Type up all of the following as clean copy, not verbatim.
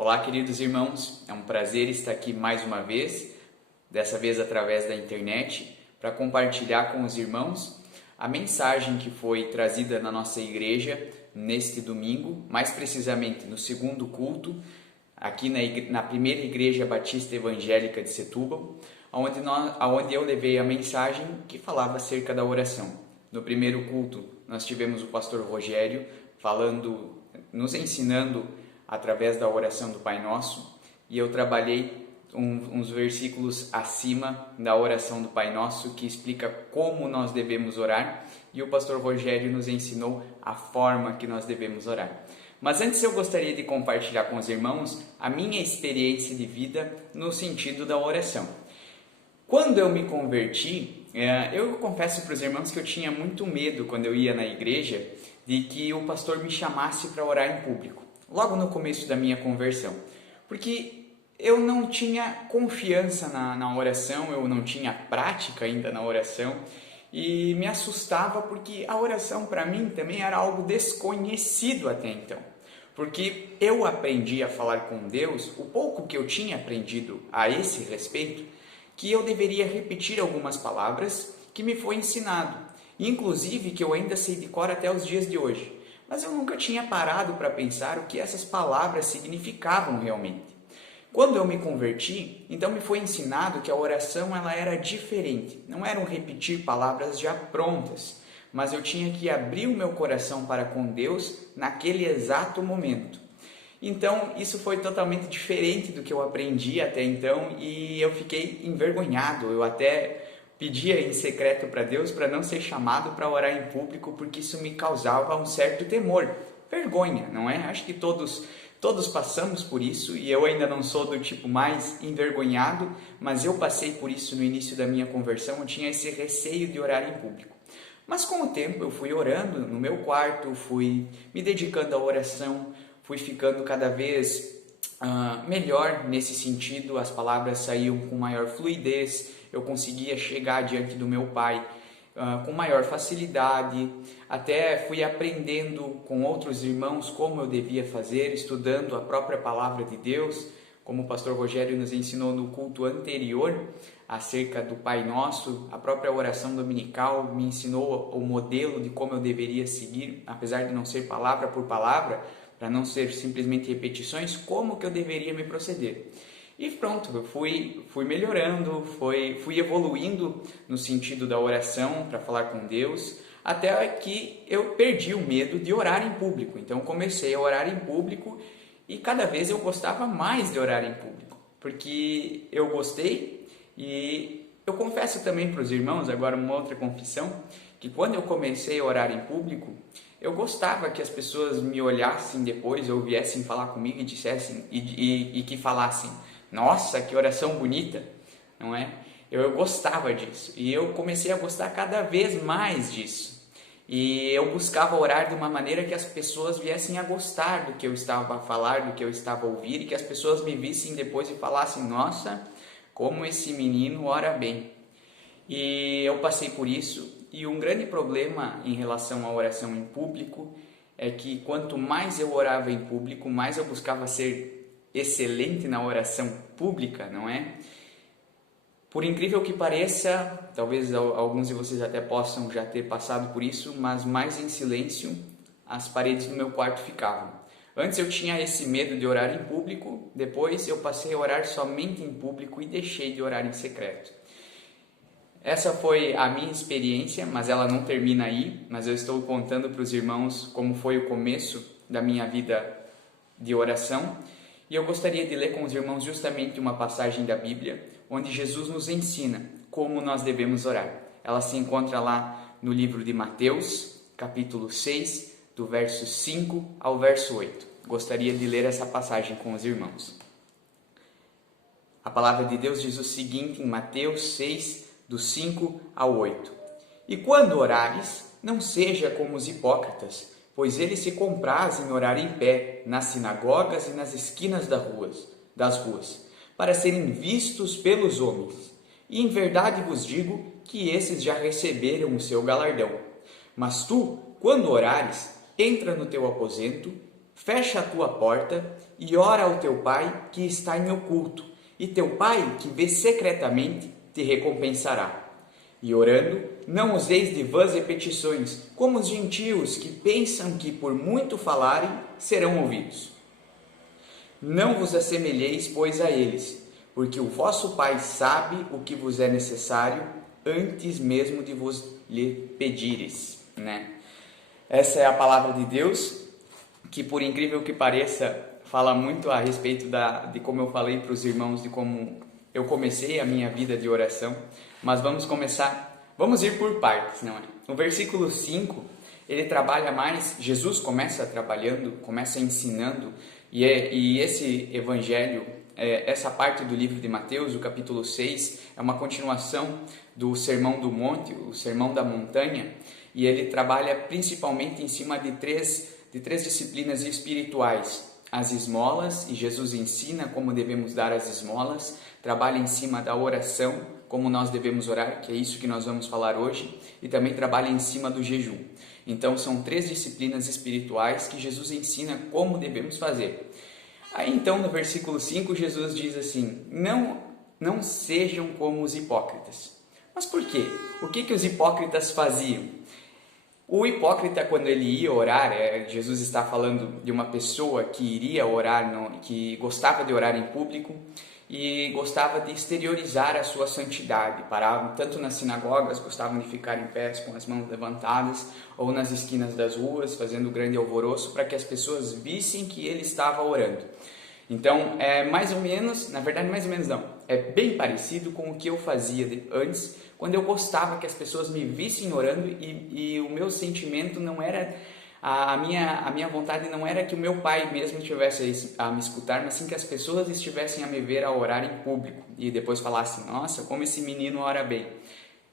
Olá, queridos irmãos, é um prazer estar aqui mais uma vez, dessa vez através da internet, para compartilhar com os irmãos a mensagem que foi trazida na nossa igreja neste domingo, mais precisamente no segundo culto, aqui na primeira igreja batista evangélica de Setúbal, onde eu levei a mensagem que falava acerca da oração. No primeiro culto, nós tivemos o pastor Rogério nos ensinando através da oração do Pai Nosso, e eu trabalhei uns versículos acima da oração do Pai Nosso que explica como nós devemos orar, e o pastor Rogério nos ensinou a forma que nós devemos orar. Mas antes eu gostaria de compartilhar com os irmãos a minha experiência de vida no sentido da oração. Quando eu me converti, eu confesso para os irmãos que eu tinha muito medo quando eu ia na igreja de que o pastor me chamasse para orar em público, logo no começo da minha conversão, porque eu não tinha confiança na oração, eu não tinha prática ainda na oração, e me assustava porque a oração para mim também era algo desconhecido até então, porque eu aprendi a falar com Deus, o pouco que eu tinha aprendido a esse respeito, que eu deveria repetir algumas palavras que me foi ensinado, inclusive que eu ainda sei de cor até os dias de hoje, mas eu nunca tinha parado para pensar o que essas palavras significavam realmente. Quando eu me converti, então me foi ensinado que a oração ela era diferente, não eram repetir palavras já prontas, mas eu tinha que abrir o meu coração para com Deus naquele exato momento. Então isso foi totalmente diferente do que eu aprendi até então e eu fiquei envergonhado, eu até pedia em secreto para Deus para não ser chamado para orar em público, porque isso me causava um certo temor, vergonha, não é? Acho que todos passamos por isso, e eu ainda não sou do tipo mais envergonhado, mas eu passei por isso no início da minha conversão, eu tinha esse receio de orar em público. Mas com o tempo eu fui orando no meu quarto, fui me dedicando à oração, fui ficando cada vez melhor nesse sentido, as palavras saíam com maior fluidez, eu conseguia chegar diante do meu Pai com maior facilidade, até fui aprendendo com outros irmãos como eu devia fazer, estudando a própria palavra de Deus, como o pastor Rogério nos ensinou no culto anterior, acerca do Pai Nosso, a própria oração dominical me ensinou o modelo de como eu deveria seguir, apesar de não ser palavra por palavra, para não ser simplesmente repetições, como que eu deveria me proceder. E pronto, eu fui melhorando, fui evoluindo no sentido da oração para falar com Deus, até que eu perdi o medo de orar em público. Então comecei a orar em público e cada vez eu gostava mais de orar em público, porque eu gostei. E eu confesso também para os irmãos, agora uma outra confissão, que quando eu comecei a orar em público, eu gostava que as pessoas me olhassem depois ou viessem falar comigo e dissessem e que falassem: nossa, que oração bonita, não é? Eu gostava disso e eu comecei a gostar cada vez mais disso. E eu buscava orar de uma maneira que as pessoas viessem a gostar do que eu estava a falar, do que eu estava a ouvir, e que as pessoas me vissem depois e falassem: nossa, como esse menino ora bem. E eu passei por isso, e um grande problema em relação à oração em público é que quanto mais eu orava em público, mais eu buscava ser excelente na oração pública, não é? Por incrível que pareça, talvez alguns de vocês até possam já ter passado por isso, mas mais em silêncio as paredes do meu quarto ficavam. Antes eu tinha esse medo de orar em público, depois eu passei a orar somente em público e deixei de orar em secreto. Essa foi a minha experiência, mas ela não termina aí, mas eu estou contando para os irmãos como foi o começo da minha vida de oração. E eu gostaria de ler com os irmãos justamente uma passagem da Bíblia, onde Jesus nos ensina como nós devemos orar. Ela se encontra lá no livro de Mateus, capítulo 6, do verso 5 ao verso 8. Gostaria de ler essa passagem com os irmãos. A palavra de Deus diz o seguinte em Mateus 6, do 5 ao 8. E quando orares, não seja como os hipócritas, pois eles se comprazem em orar em pé, nas sinagogas e nas esquinas das ruas, para serem vistos pelos homens. E em verdade vos digo que esses já receberam o seu galardão. Mas tu, quando orares, entra no teu aposento, Fecha a tua porta e ora ao teu pai que está em oculto, e teu pai que vê secretamente te recompensará. E orando, não useis de vãs repetições, como os gentios que pensam que por muito falarem serão ouvidos. Não vos assemelheis, pois, a eles, porque o vosso Pai sabe o que vos é necessário antes mesmo de vos lhe pedires, né? Essa é a palavra de Deus, que por incrível que pareça, fala muito a respeito de como eu falei para os irmãos, de como eu comecei a minha vida de oração. Mas vamos ir por partes, não é? No versículo 5, ele trabalha mais, Jesus começa trabalhando, começa ensinando, e esse evangelho, essa parte do livro de Mateus, o capítulo 6, é uma continuação do Sermão do Monte, o Sermão da Montanha, e ele trabalha principalmente em cima de três disciplinas espirituais: as esmolas, e Jesus ensina como devemos dar as esmolas, trabalha em cima da oração, como nós devemos orar, que é isso que nós vamos falar hoje, e também trabalha em cima do jejum. Então são 3 disciplinas espirituais que Jesus ensina como devemos fazer. Aí então no versículo 5 Jesus diz assim: não sejam como os hipócritas. Mas por quê? O que os hipócritas faziam? O hipócrita, quando ele ia orar, Jesus está falando de uma pessoa que iria orar, que gostava de orar em público e gostava de exteriorizar a sua santidade. Paravam tanto nas sinagogas, gostavam de ficar em pé com as mãos levantadas, ou nas esquinas das ruas, fazendo grande alvoroço para que as pessoas vissem que ele estava orando. Então, mais ou menos não, é bem parecido com o que eu fazia antes, quando eu gostava que as pessoas me vissem orando e o meu sentimento não era, a minha vontade não era que o meu pai mesmo estivesse a me escutar, mas sim que as pessoas estivessem a me ver a orar em público e depois falassem: nossa, como esse menino ora bem.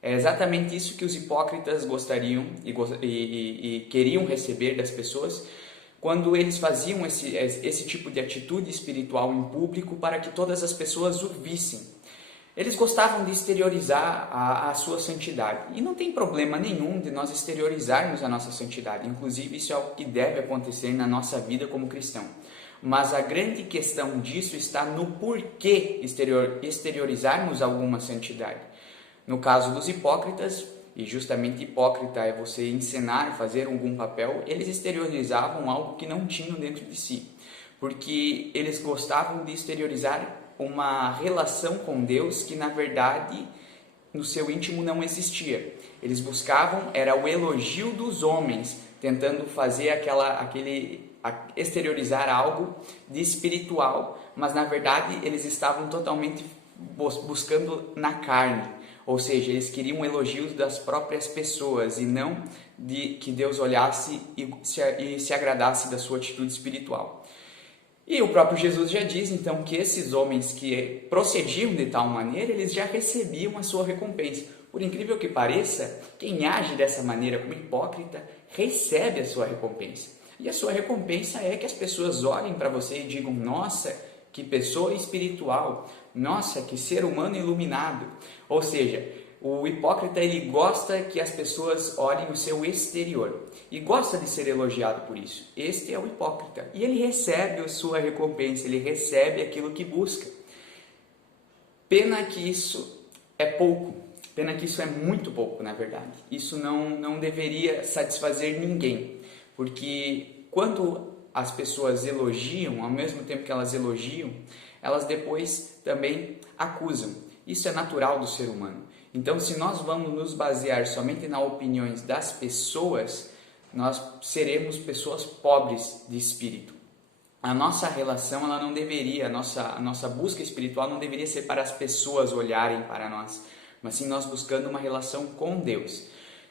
É exatamente isso que os hipócritas gostariam e queriam receber das pessoas, quando eles faziam esse tipo de atitude espiritual em público para que todas as pessoas o vissem. Eles gostavam de exteriorizar a sua santidade. E não tem problema nenhum de nós exteriorizarmos a nossa santidade. Inclusive, isso é algo que deve acontecer na nossa vida como cristão. Mas a grande questão disso está no porquê exteriorizarmos alguma santidade. No caso dos hipócritas, e justamente hipócrita é você encenar, fazer algum papel, eles exteriorizavam algo que não tinham dentro de si, porque eles gostavam de exteriorizar uma relação com Deus que na verdade no seu íntimo não existia. Eles buscavam era o elogio dos homens, tentando fazer exteriorizar algo de espiritual, mas na verdade eles estavam totalmente buscando na carne. Ou seja, eles queriam elogios das próprias pessoas e não de que Deus olhasse e se agradasse da sua atitude espiritual. E o próprio Jesus já diz então que esses homens que procediam de tal maneira, eles já recebiam a sua recompensa. Por incrível que pareça, quem age dessa maneira como hipócrita recebe a sua recompensa. E a sua recompensa é que as pessoas olhem para você e digam: nossa, que pessoa espiritual, nossa, que ser humano iluminado. Ou seja, o hipócrita ele gosta que as pessoas olhem o seu exterior e gosta de ser elogiado por isso. Este é o hipócrita e ele recebe a sua recompensa, ele recebe aquilo que busca. Pena que isso é pouco, pena que isso é muito pouco, na verdade. Isso não deveria satisfazer ninguém, porque quando as pessoas elogiam, ao mesmo tempo que elas elogiam, elas depois também acusam. Isso é natural do ser humano. Então, se nós vamos nos basear somente nas opiniões das pessoas, nós seremos pessoas pobres de espírito. A nossa relação, ela não deveria, a nossa busca espiritual não deveria ser para as pessoas olharem para nós, mas sim nós buscando uma relação com Deus.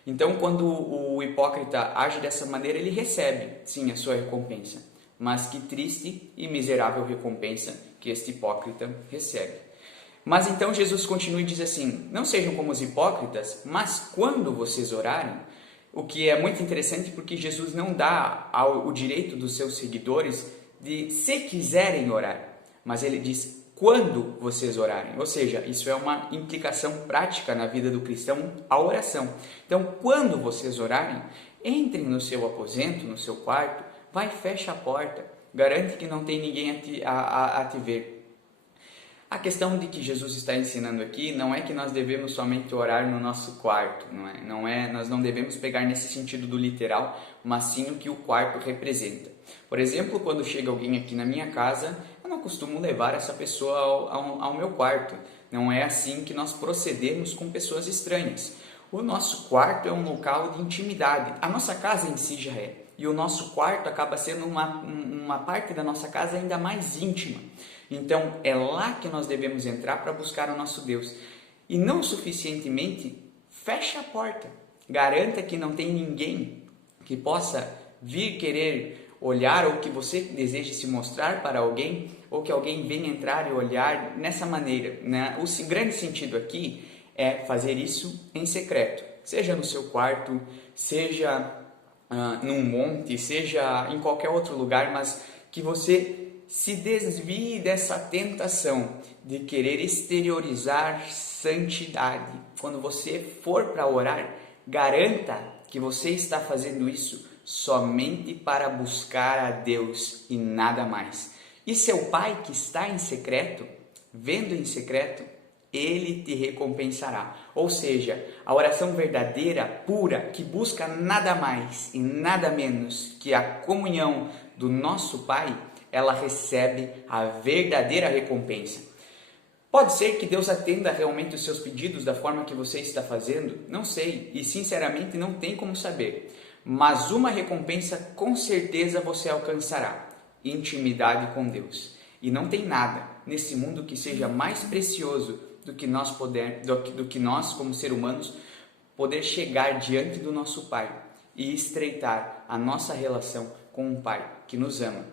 Então, quando o hipócrita age dessa maneira, ele recebe, sim, a sua recompensa. Mas que triste e miserável recompensa que este hipócrita recebe. Mas então Jesus continua e diz assim: não sejam como os hipócritas, mas quando vocês orarem, o que é muito interessante porque Jesus não dá o direito dos seus seguidores de, se quiserem orar, mas ele diz: quando vocês orarem. Ou seja, isso é uma implicação prática na vida do cristão, a oração. Então, quando vocês orarem, entrem no seu aposento, no seu quarto, vai e fecha a porta, garante que não tem ninguém a te ver. A questão de que Jesus está ensinando aqui não é que nós devemos somente orar no nosso quarto, nós não devemos pegar nesse sentido do literal, mas sim o que o quarto representa. Por exemplo, quando chega alguém aqui na minha casa, eu não costumo levar essa pessoa ao meu quarto. Não é assim que nós procedemos com pessoas estranhas. O nosso quarto é um local de intimidade. A nossa casa em si já é. E o nosso quarto acaba sendo uma parte da nossa casa ainda mais íntima. Então, é lá que nós devemos entrar para buscar o nosso Deus. E não suficientemente, feche a porta. Garanta que não tem ninguém que possa vir querer olhar ou que você deseje se mostrar para alguém ou que alguém venha entrar e olhar nessa maneira, né? O grande sentido aqui é fazer isso em secreto, seja no seu quarto, seja num monte, seja em qualquer outro lugar, mas que você se desvie dessa tentação de querer exteriorizar santidade. Quando você for para orar, garanta que você está fazendo isso somente para buscar a Deus e nada mais. E seu Pai que está em secreto, vendo em secreto, Ele te recompensará. Ou seja, a oração verdadeira, pura, que busca nada mais e nada menos que a comunhão do nosso Pai, ela recebe a verdadeira recompensa. Pode ser que Deus atenda realmente os seus pedidos da forma que você está fazendo? Não sei, e sinceramente não tem como saber. Mas uma recompensa com certeza você alcançará: intimidade com Deus. E não tem nada nesse mundo que seja mais precioso do que nós como seres humanos poder chegar diante do nosso Pai e estreitar a nossa relação com um Pai que nos ama,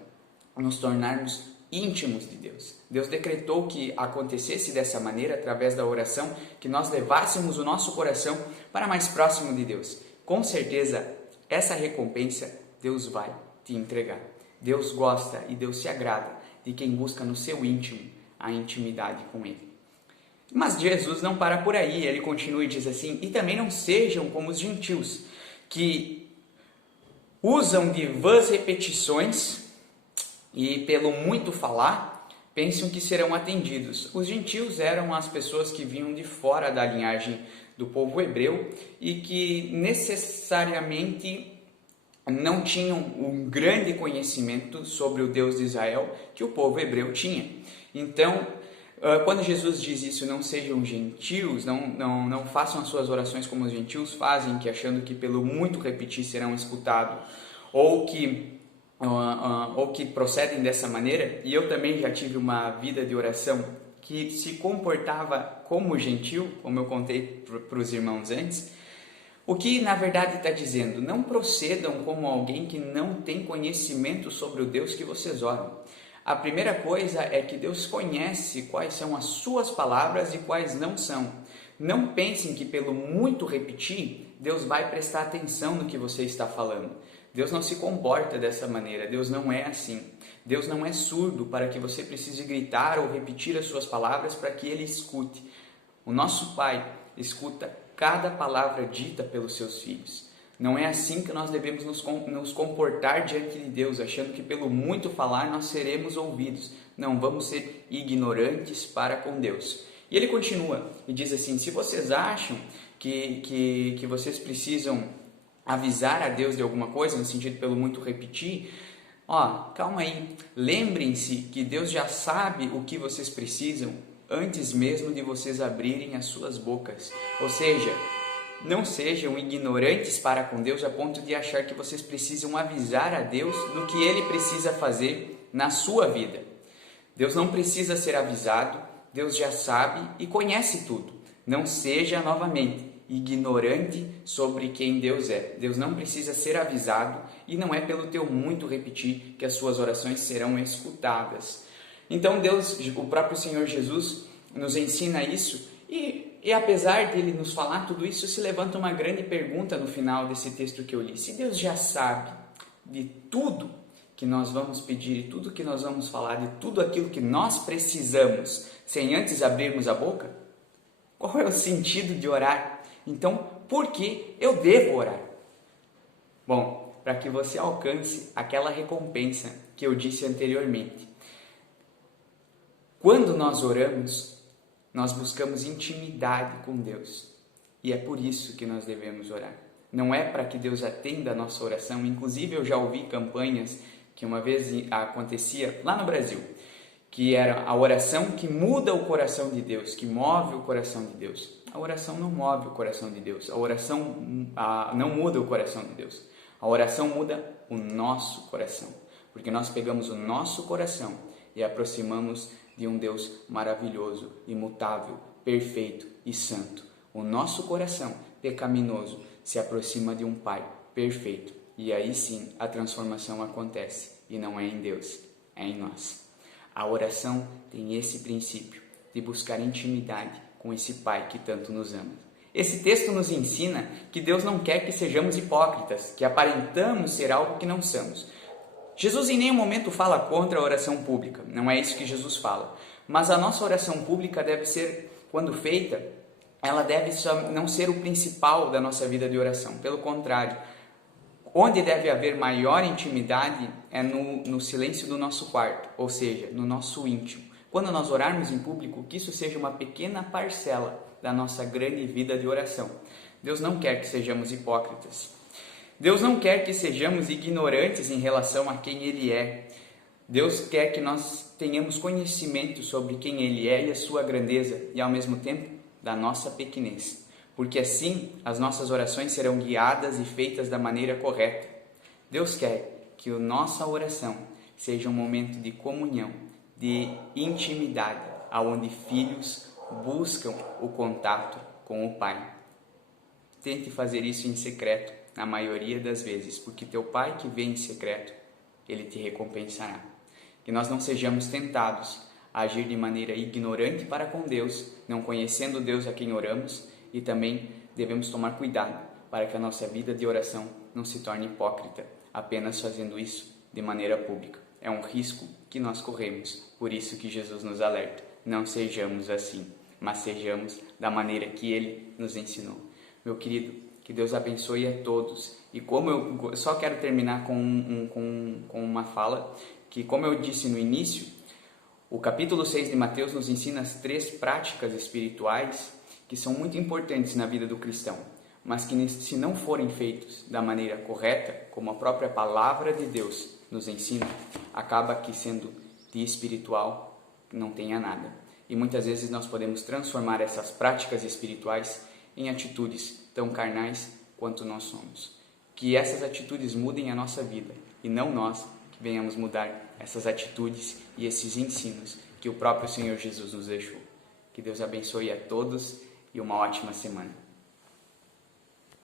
nos tornarmos íntimos de Deus. Deus decretou que acontecesse dessa maneira, através da oração, que nós levássemos o nosso coração para mais próximo de Deus. Com certeza, essa recompensa Deus vai te entregar. Deus gosta e Deus se agrada de quem busca no seu íntimo a intimidade com Ele. Mas Jesus não para por aí, ele continua e diz assim: e também não sejam como os gentios, que usam de vãs repetições e pelo muito falar, pensam que serão atendidos. Os gentios eram as pessoas que vinham de fora da linhagem do povo hebreu e que necessariamente não tinham um grande conhecimento sobre o Deus de Israel que o povo hebreu tinha. Então, quando Jesus diz isso, não sejam gentios, não façam as suas orações como os gentios fazem, que achando que pelo muito repetir serão escutados, ou que procedem dessa maneira. E eu também já tive uma vida de oração que se comportava como gentil, como eu contei para os irmãos antes. O que na verdade está dizendo? Não procedam como alguém que não tem conhecimento sobre o Deus que vocês oram. A primeira coisa é que Deus conhece quais são as suas palavras e quais não são. Não pensem que pelo muito repetir, Deus vai prestar atenção no que você está falando. Deus não se comporta dessa maneira, Deus não é assim. Deus não é surdo para que você precise gritar ou repetir as suas palavras para que Ele escute. O nosso Pai escuta cada palavra dita pelos seus filhos. Não é assim que nós devemos nos comportar diante de Deus, achando que pelo muito falar nós seremos ouvidos. Não, vamos ser ignorantes para com Deus. E ele continua e diz assim: se vocês acham que vocês precisam avisar a Deus de alguma coisa, no sentido pelo muito repetir, calma aí, lembrem-se que Deus já sabe o que vocês precisam antes mesmo de vocês abrirem as suas bocas. Ou seja, não sejam ignorantes para com Deus a ponto de achar que vocês precisam avisar a Deus do que Ele precisa fazer na sua vida. Deus não precisa ser avisado, Deus já sabe e conhece tudo. Não seja, novamente, ignorante sobre quem Deus é. Deus não precisa ser avisado e não é pelo teu muito repetir que as suas orações serão escutadas. Então Deus, o próprio Senhor Jesus, nos ensina isso e apesar dele nos falar tudo isso, se levanta uma grande pergunta no final desse texto que eu li. Se Deus já sabe de tudo que nós vamos pedir e tudo que nós vamos falar, de tudo aquilo que nós precisamos, sem antes abrirmos a boca, qual é o sentido de orar? Então, por que eu devo orar? Bom, para que você alcance aquela recompensa que eu disse anteriormente. Quando nós oramos, nós buscamos intimidade com Deus. E é por isso que nós devemos orar. Não é para que Deus atenda a nossa oração. Inclusive, eu já ouvi campanhas que uma vez acontecia lá no Brasil, que era a oração que muda o coração de Deus, que move o coração de Deus. A oração não move o coração de Deus. A oração não muda o coração de Deus. A oração muda o nosso coração. Porque nós pegamos o nosso coração e aproximamos de um Deus maravilhoso, imutável, perfeito e santo. O nosso coração pecaminoso se aproxima de um Pai perfeito. E aí sim a transformação acontece. E não é em Deus, é em nós. A oração tem esse princípio de buscar intimidade com esse Pai que tanto nos ama. Esse texto nos ensina que Deus não quer que sejamos hipócritas, que aparentamos ser algo que não somos. Jesus em nenhum momento fala contra a oração pública, não é isso que Jesus fala. Mas a nossa oração pública deve ser, quando feita, ela deve não ser o principal da nossa vida de oração. Pelo contrário, onde deve haver maior intimidade é no silêncio do nosso quarto, ou seja, no nosso íntimo. Quando nós orarmos em público, que isso seja uma pequena parcela da nossa grande vida de oração. Deus não quer que sejamos hipócritas. Deus não quer que sejamos ignorantes em relação a quem Ele é. Deus quer que nós tenhamos conhecimento sobre quem Ele é e a sua grandeza e, ao mesmo tempo, da nossa pequenez. Porque assim, as nossas orações serão guiadas e feitas da maneira correta. Deus quer que a nossa oração seja um momento de comunhão, de intimidade, aonde filhos buscam o contato com o Pai. Tente fazer isso em secreto, na maioria das vezes, porque teu Pai que vê em secreto, Ele te recompensará. Que nós não sejamos tentados a agir de maneira ignorante para com Deus, não conhecendo Deus a quem oramos, e também devemos tomar cuidado para que a nossa vida de oração não se torne hipócrita, apenas fazendo isso de maneira pública. É um risco que nós corremos, por isso que Jesus nos alerta. Não sejamos assim, mas sejamos da maneira que Ele nos ensinou. Meu querido, que Deus abençoe a todos. E como eu só quero terminar com uma fala, que como eu disse no início, o capítulo 6 de Mateus nos ensina as 3 práticas espirituais que são muito importantes na vida do cristão, mas que se não forem feitos da maneira correta, como a própria palavra de Deus nos ensina, acaba que sendo de espiritual não tenha nada. E muitas vezes nós podemos transformar essas práticas espirituais em atitudes tão carnais quanto nós somos. Que essas atitudes mudem a nossa vida e não nós que venhamos mudar essas atitudes e esses ensinos que o próprio Senhor Jesus nos deixou. Que Deus abençoe a todos e uma ótima semana.